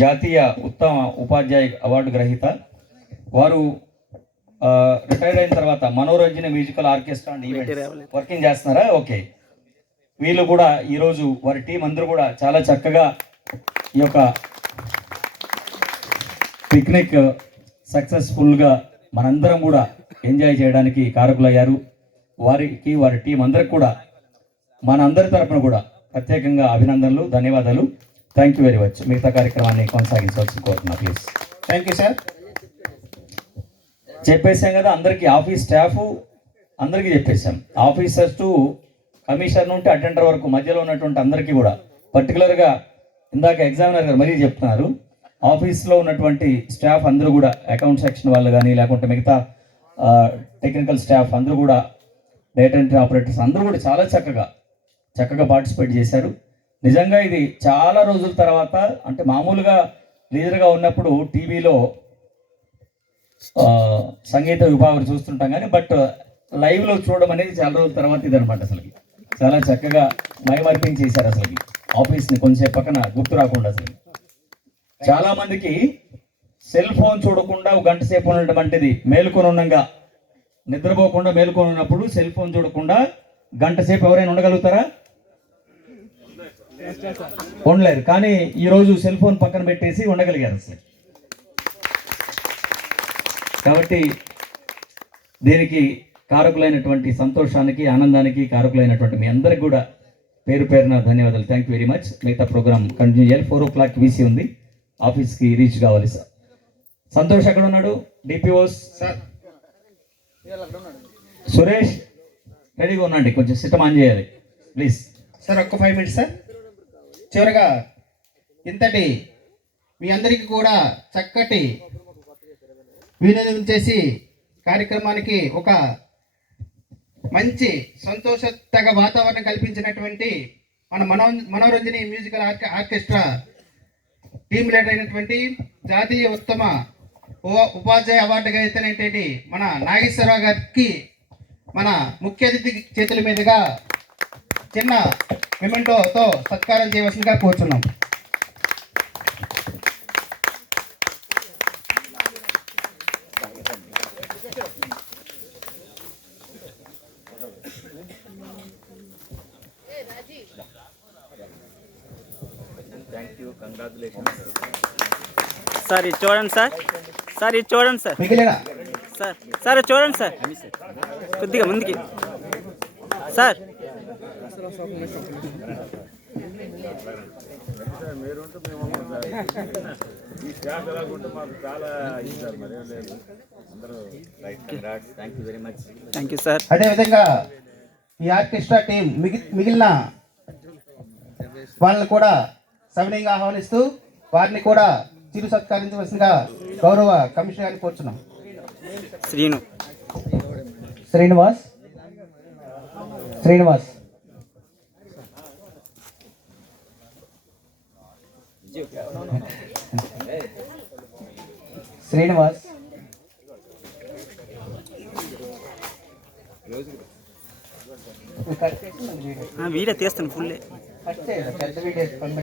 జాతీయ ఉత్తమ ఉపాధ్యాయ అవార్డు గ్రహీత వారు రిటైర్డ్ అయిన తర్వాత Manoranjana musical orchestra and events working చేస్తున్నారా? ఓకే. వీళ్ళు కూడా ఈరోజు వారి టీం అందరూ కూడా చాలా చక్కగా ఈ యొక్క పిక్నిక్ సక్సెస్ఫుల్గా మనందరం కూడా ఎంజాయ్ చేయడానికి కారకులయ్యారు. వారికి వారి టీం అందరికి కూడా మన అందరి తరపున కూడా ప్రత్యేకంగా అభినందనలు, ధన్యవాదాలు. Thank you very much. మిగతా కార్యక్రమాన్ని కొనసాగించవచ్చు కోరుతున్నా ప్లీజ్. Thank you sir. చెప్పేసాం కదా అందరికీ, ఆఫీస్ స్టాఫ్ అందరికీ చెప్పేశాం. ఆఫీసర్స్ టు కమిషనర్ నుండి అటెండర్ వరకు మధ్యలో ఉన్నటువంటి అందరికీ కూడా, పర్టికులర్గా ఇందాక ఎగ్జామినర్ గారు మరీ చెప్తున్నారు, ఆఫీస్లో ఉన్నటువంటి స్టాఫ్ అందరూ కూడా, అకౌంట్ సెక్షన్ వాళ్ళు కానీ లేకుంటే మిగతా టెక్నికల్ స్టాఫ్ అందరూ కూడా, డేటా ఎంట్రీ ఆపరేటర్స్ అందరూ కూడా చాలా చక్కగా పార్టిసిపేట్ చేశారు. నిజంగా ఇది చాలా రోజుల తర్వాత, అంటే మామూలుగా లీజర్గా ఉన్నప్పుడు టీవీలో సంగీత విభాగం చూస్తుంటాం కానీ బట్ లైవ్లో చూడడం అనేది చాలా రోజుల తర్వాత ఇది అనమాట. అసలు చాలా చక్కగా మైమర్పింగ్ చేశారు. అసలు ఆఫీస్ని కొంచెం పక్కన గుర్తు రాకుండా, అసలు చాలామందికి సెల్ ఫోన్ చూడకుండా ఒక గంట సేపు ఉండడం అంటే మేలుకొని ఉండగా, నిద్రపోకుండా మేలుకొని ఉన్నప్పుడు సెల్ ఫోన్ చూడకుండా గంట సేపు ఎవరైనా ఉండగలుగుతారా? ఉండలేరు. కానీ ఈరోజు సెల్ ఫోన్ పక్కన పెట్టేసి ఉండగలిగారు అసలు. కాబట్టి దీనికి కారకులైనటువంటి సంతోషానికి, ఆనందానికి కారకులైనటువంటి మీ అందరికి కూడా పేరు పేరున ధన్యవాదాలు. Thank you very much. మిగతా ప్రోగ్రామ్ కంటిన్యూ చేయాలి. 4 o'clock వీసీ ఉంది, ఆఫీస్కి రీచ్ కావాలి సార్. సంతోష్ ఎక్కడ ఉన్నాడు? డిపిఓస్ సార్, సురేష్ రెడీగా ఉండండి, కొంచెం సిస్టమ్ ఆన్ చేయాలి ప్లీజ్ సార్. ఒక్క 5 minutes సార్. చివరిగా ఇంతటి మీ అందరికీ కూడా చక్కటి వినోదం చేసి కార్యక్రమానికి ఒక మంచి సంతోషతగ వాతావరణం కల్పించినటువంటి మన మనోరంజని మ్యూజికల్ ఆర్కెస్ట్రా టీం లీడర్ అయినటువంటి జాతీయ ఉత్తమ ఉపాధ్యాయ అవార్డు గ్రహీతైనటువంటి మన నాగేశ్వరరావు గారికి మన ముఖ్య అతిథి చేతుల మీదుగా చిన్న మెమెంటోతో సత్కారం చేయవలసిందిగా కోరుతున్నాం. సార్ ఇది చూడండి సార్. సార్ ఇది చూడండి సార్. సార్ సార్ చూడండి సార్, కొద్దిగా ముందుకి సార్. Thank you sir. అదేవిధంగా ఈ ఆర్కెస్ట్రా టీం మిగిలిన వాళ్ళని కూడా సవినయంగా ఆహ్వానిస్తూ వారిని కూడా చిరు సత్కరించవలసిందిగా గౌరవ కమిషనర్ గారిని కోరుచున్నాం. శ్రీనివాస్ వీడియో తీస్తాను ఫుల్.